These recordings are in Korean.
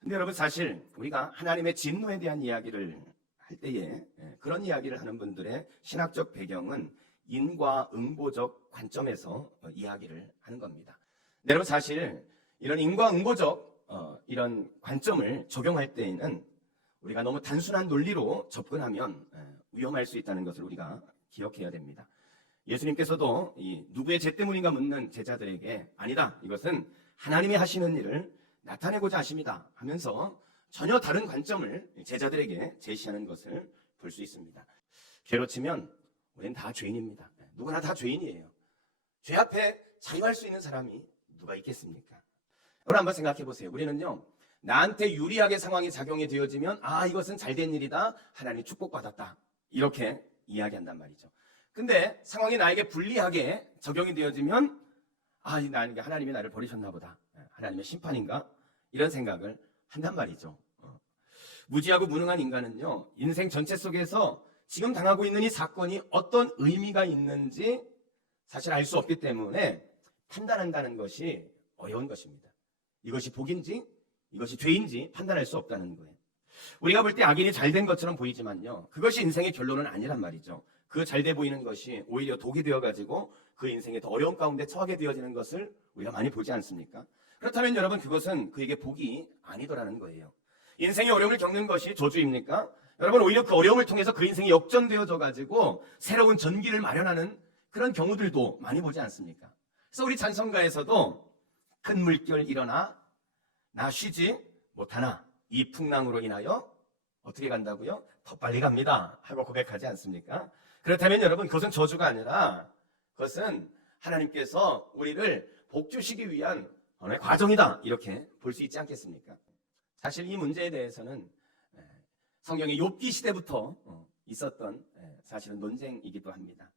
근데 여러분, 사실 우리가 하나님의 진노에 대한 이야기를 할 때에 그런 이야기를 하는 분들의 신학적 배경은 인과응보적 관점에서 이야기를 하는 겁니다. 여러분, 사실 이런 인과응보적 이런 관점을 적용할 때에는 우리가 너무 단순한 논리로 접근하면 위험할 수 있다는 것을 우리가 기억해야 됩니다. 예수님께서도 이 누구의 죄 때문인가 묻는 제자들에게 아니다, 이것은 하나님이 하시는 일을 나타내고자 하십니다 하면서 전혀 다른 관점을 제자들에게 제시하는 것을 볼 수 있습니다. 죄로 치면 우리는 다 죄인입니다. 누구나 다 죄인이에요. 죄 앞에 자유할 수 있는 사람이 누가 있겠습니까? 여러분, 한번 생각해 보세요. 우리는요, 나한테 유리하게 상황이 작용이 되어지면 이것은 잘된 일이다, 하나님이 축복받았다, 이렇게 이야기한단 말이죠. 근데 상황이 나에게 불리하게 적용이 되어지면 하나님이 나를 버리셨나 보다, 하나님의 심판인가, 이런 생각을 한단 말이죠. 무지하고 무능한 인간은요, 인생 전체 속에서 지금 당하고 있는 이 사건이 어떤 의미가 있는지 사실 알 수 없기 때문에 판단한다는 것이 어려운 것입니다. 이것이 복인지 이것이 죄인지 판단할 수 없다는 거예요. 우리가 볼 때 악인이 잘된 것처럼 보이지만요, 그것이 인생의 결론은 아니란 말이죠. 그 잘돼 보이는 것이 오히려 독이 되어가지고 그 인생의 더 어려운 가운데 처하게 되어지는 것을 우리가 많이 보지 않습니까? 그렇다면 여러분, 그것은 그에게 복이 아니더라는 거예요. 인생의 어려움을 겪는 것이 저주입니까? 여러분, 오히려 그 어려움을 통해서 그 인생이 역전되어져 가지고 새로운 전기를 마련하는 그런 경우들도 많이 보지 않습니까? 그래서 우리 찬송가에서도 큰 물결 일어나 나 쉬지 못하나 이 풍랑으로 인하여 어떻게 간다고요? 더 빨리 갑니다 하고 고백하지 않습니까? 그렇다면 여러분, 그것은 저주가 아니라 그것은 하나님께서 우리를 복주시기 위한 하나의 과정이다, 이렇게 볼 수 있지 않겠습니까? 사실 이 문제에 대해서는 성경의 욥기 시대부터 있었던 사실은 논쟁이기도 합니다.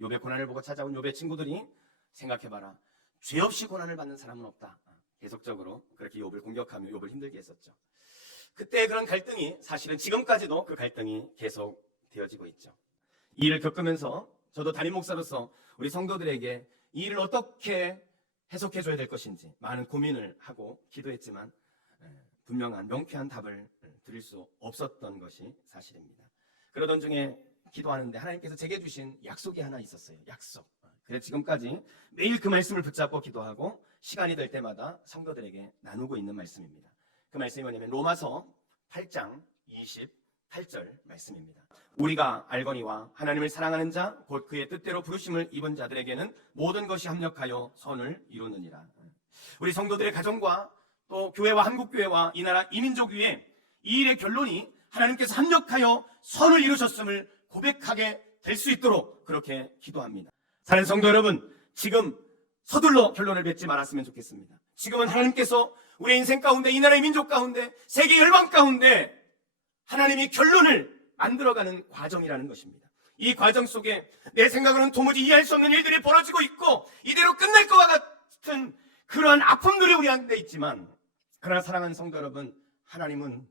욥의 고난을 보고 찾아온 욥의 친구들이 생각해봐라, 죄 없이 고난을 받는 사람은 없다, 계속적으로 그렇게 욥을 공격하며 욥을 힘들게 했었죠. 그때 그런 갈등이 사실은 지금까지도 그 갈등이 계속 되어지고 있죠. 이 일을 겪으면서 저도 담임 목사로서 우리 성도들에게 이 일을 어떻게 해석해 줘야 될 것인지 많은 고민을 하고 기도했지만 분명한 명쾌한 답을 드릴 수 없었던 것이 사실입니다. 그러던 중에 기도하는데 하나님께서 제게 주신 약속이 하나 있었어요. 약속. 그래서 지금까지 매일 그 말씀을 붙잡고 기도하고 시간이 될 때마다 성도들에게 나누고 있는 말씀입니다. 그 말씀이 뭐냐면 로마서 8장 28절 말씀입니다. 우리가 알거니와 하나님을 사랑하는 자 곧 그의 뜻대로 부르심을 입은 자들에게는 모든 것이 합력하여 선을 이루느니라. 우리 성도들의 가정과 또 교회와 한국교회와 이 나라 이민족 위에 이 일의 결론이 하나님께서 합력하여 선을 이루셨음을 고백하게 될 수 있도록 그렇게 기도합니다. 사랑하는 성도 여러분, 지금 서둘러 결론을 맺지 말았으면 좋겠습니다. 지금은 하나님께서 우리 인생 가운데, 이 나라의 민족 가운데, 세계 열방 가운데 하나님이 결론을 만들어가는 과정이라는 것입니다. 이 과정 속에 내 생각으로는 도무지 이해할 수 없는 일들이 벌어지고 있고 이대로 끝날 것과 같은 그러한 아픔들이 우리한테 있지만, 그러나 사랑하는 성도 여러분, 하나님은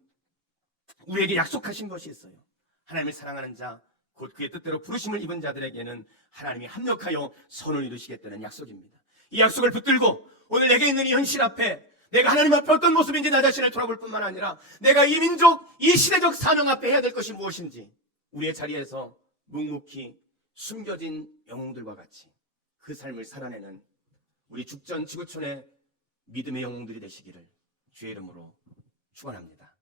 우리에게 약속하신 것이 있어요. 하나님을 사랑하는 자 곧 그의 뜻대로 부르심을 입은 자들에게는 하나님이 합력하여 선을 이루시겠다는 약속입니다. 이 약속을 붙들고 오늘 내게 있는 이 현실 앞에 내가 하나님 앞에 어떤 모습인지 나 자신을 돌아볼 뿐만 아니라 내가 이 민족, 이 시대적 사명 앞에 해야 될 것이 무엇인지 우리의 자리에서 묵묵히 숨겨진 영웅들과 같이 그 삶을 살아내는 우리 죽전 지구촌의 믿음의 영웅들이 되시기를 주의 이름으로 축원합니다.